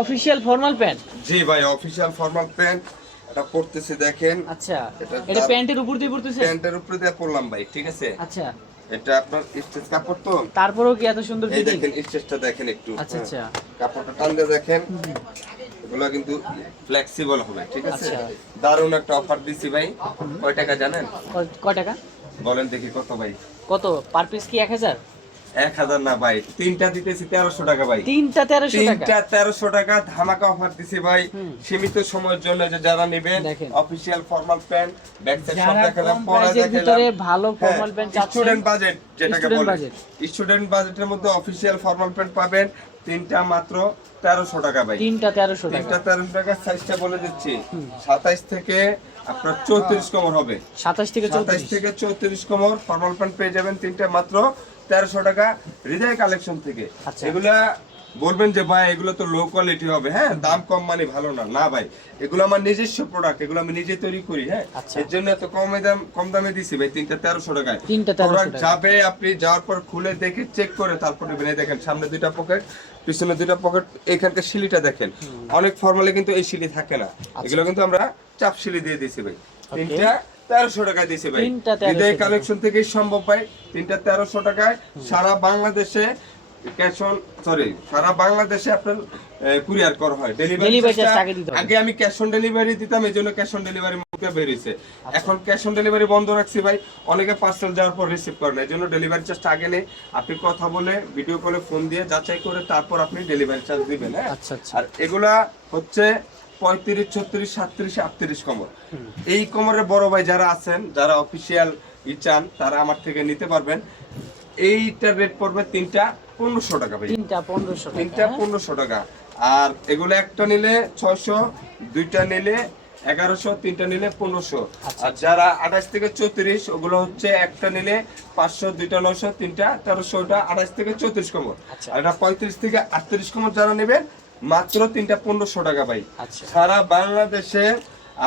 Official formal pant. জি ভাই, official formal pant এটা পরতেছি দেখেন। আচ্ছা, এটা প্যান্টের উপর দিয়ে পরতেছে? প্যান্টের উপর দিয়ে পরলাম ভাই, ঠিক আছে। আচ্ছা, এটা আপনার স্টেজ কাপড় তো, তারপরেও কি এত সুন্দর এই ফিটিং? দেখেন স্টেজটা দেখেন একটু। আচ্ছা আচ্ছা, কাপড়টা টান দিয়ে দেখেন, এগুলো কিন্তু ফ্লেক্সিবল হবে, ঠিক আছে। আচ্ছা। দারুণ একটা অফার দিছি ভাই। কয় টাকা জানেন? কয় টাকা? বলেন দেখি কত ভাই। কত পার পিস? কি 1000? 1000 না ভাই, তিনটা দিতেছি 1300 টাকা ভাই। তিনটা 1300 টাকা? তিনটা 1300 টাকা ধামাকা অফার দিছি ভাই। সীমিত সময়ের জন্য, যে যারা নেবেন official formal pant, back side সব দেখালাম, পরা দেখালাম। ভালো ফর্মাল প্যান্ট চাচ্ছেন, স্টুডেন্ট বাজেট যেটাকে বলে, স্টুডেন্ট বাজেটের মধ্যে অফিশিয়াল ফর্মাল প্যান্ট পাবেন তিনটা মাত্র 1300 টাকা ভাই। তিনটা 1300 টাকা? তিনটা 1300 টাকা। সাইজটা বলে দিচ্ছি, 27 থেকে আপনার 34 কোমর হবে। 27 থেকে 34 কোমর ফর্মাল প্যান্ট পেয়ে যাবেন তিনটা মাত্র 1300 টাকা হৃদয় কালেকশন থেকে। এগুলা বলবেন যে ভাই এগুলো তো লো কোয়ালিটি হবে, হ্যাঁ দাম কম মানে ভালো না, না ভাই, এগুলো আমার নিজস্ব প্রোডাক্ট, এগুলো আমি নিজে তৈরি করি, হ্যাঁ এর জন্য এত কম দামে দিছি ভাই। তিনটা 1300 টাকায় প্রোডাক্ট যাবে, আপনি যাওয়ার পর খুলে দেখে চেক করে তারপরে নেবেন। দেখেন সামনে দুইটা পকেট, পিছনে দুইটা পকেট, এখানকার শিলিটা দেখেন। অনেক ফর্মালে কিন্তু এই শিলি থাকে না, এগুলো কিন্তু আমরা চাপ শিলি দিয়ে দিছি ভাই। তিনটা 1300 টাকায় দিছি ভাই, হৃদয় কালেকশন থেকে সম্ভব ভাই। তিনটা 1300 টাকায় সারা বাংলাদেশে সারা বাংলাদেশে আপনার কুরিয়ার করা হয়। ডেলিভারি আগে আমি ক্যাশ অন ডেলিভারি দিতাম, এই জন্য ক্যাশ অন ডেলিভারি মুখে বেরিয়েছে। এখন ক্যাশ অন ডেলিভারি বন্ধ রাখছি ভাই, অনেকে পার্সেল যাওয়ার পর রিসিভ করে না, এই জন্য ডেলিভারি চার্জটা আগে নেই। আপনি কথা বলে ভিডিও কলে ফোন দিয়ে যাচাই করে তারপর আপনি ডেলিভারি চার্জ দিবেন, হ্যাঁ। আর এগুলা হচ্ছে 35, 36, 37, 38 কোমর। এই কোমরের বড় ভাই যারা আছেন, যারা অফিসিয়াল চান, তারা আমার থেকে নিতে পারবেন। এইটার রেট পড়বে তিনটা 1500 টাকা ভাই। তিনটা 1500 টাকা। আর এগুলো একটা নিলে 600, দুইটা নিলে 1100, তিনটা নিলে 1500। আর যারা 28 থেকে 34, ওগুলো হচ্ছে একটা নিলে 500, দুইটা 900, তিনটা 1300। ওটা 28 থেকে 34 কোমর। আর এটা 35 থেকে 38 কোমর যারা নেবেন মাত্র তিনটা 1500 টাকা ভাই। সারা বাংলাদেশে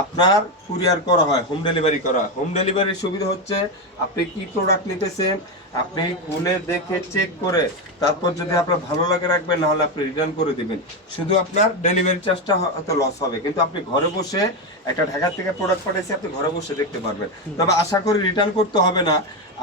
আপনার কুরিয়ার করা হয়, হোম ডেলিভারি করা হয়। হোম ডেলিভারির সুবিধা হচ্ছে আপনি কি প্রোডাক্ট নিতেছেন আপনি খুলে দেখে চেক করে তারপর যদি আপনার ভালো লাগে রাখবেন, না হলে আপনি রিটার্ন করে দিবেন। শুধু আপনার ডেলিভারি চার্জটা হয়তো লস হবে, কিন্তু আপনি ঘরে বসে একটা ঢাকা থেকে প্রোডাক্ট পাঠাইছি, আপনি ঘরে বসে দেখতে পারবেন। তবে আশা করি রিটার্ন করতে হবে না,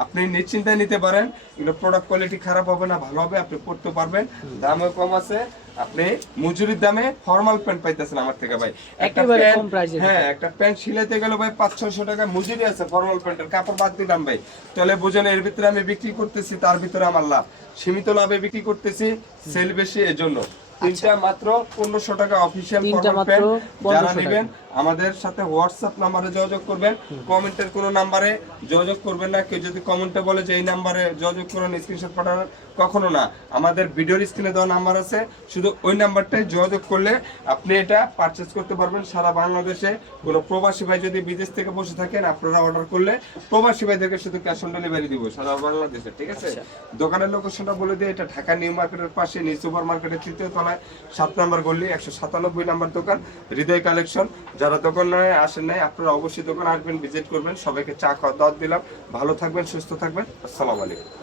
আপনি নিশ্চিন্তায় নিতে পারেন। কিন্তু প্রোডাক্ট কোয়ালিটি খারাপ হবে না, ভালো হবে, আপনি পড়তে পারবেন। দামও কম আছে, আপনি মজুরির দামে ফর্মাল প্যান্ট পাইতেছেন আমার থেকে ভাই। একটা প্যান্ট, হ্যাঁ একটা প্যান্ট সিলাইতে গেলে ভাই 500-600 টাকা মজুরি আছে ফর্মাল প্যান্টের, কাপড় বাদ দিলাম ভাই। তাহলে বুঝেন এর ভিতরে আমি বিক্রি করতেছি, তার ভিতরে আমার লাভ, সীমিত লাভে বিক্রি করতেছি, সেল বেশি, এজন্য। তিনটা মাত্র 1500 টাকা অফিশিয়াল ফর্মাল প্যান্ট। যারা নেবেন আমাদের সাথে হোয়াটসঅ্যাপ নাম্বারে যোগাযোগ করবেন, কমেন্টের কোনো নাম্বারে যোগাযোগ করবেন না। কেউ যদি কমেন্টে বলে যে এই নাম্বারে যোগাযোগ করুন, স্ক্রিনশট পাঠানোর, কখনো না। আমাদের ভিডিওর স্ক্রিনে দেওয়া নাম্বার আছে, শুধু ওই নাম্বারটায় যোগাযোগ করলে আপনি এটা পারচেজ করতে পারবেন সারা বাংলাদেশে। কোনো প্রবাসী ভাই যদি বিদেশ থেকে বসে থাকেন, আপনারা অর্ডার করলে প্রবাসী ভাইদেরকে শুধু ক্যাশ অন ডেলিভারি দিব সারা বাংলাদেশে, ঠিক আছে। দোকানের লোকেশনটা বলে দিয়ে, এটা ঢাকা নিউ মার্কেটের পাশে নিউ সুপার মার্কেটের 3য় তলায় 7 নম্বর গলি, 197 নম্বর দোকান, হৃদয় কালেকশন। যারা দোকানে আসেন নাই, আপনারা অবশ্যই দোকান আসবেন, ভিজিট করবেন। সবাইকে চা খাওয়া দাওয়াত দিলাম। ভালো থাকবেন, সুস্থ থাকবেন। আসসালামু আলাইকুম।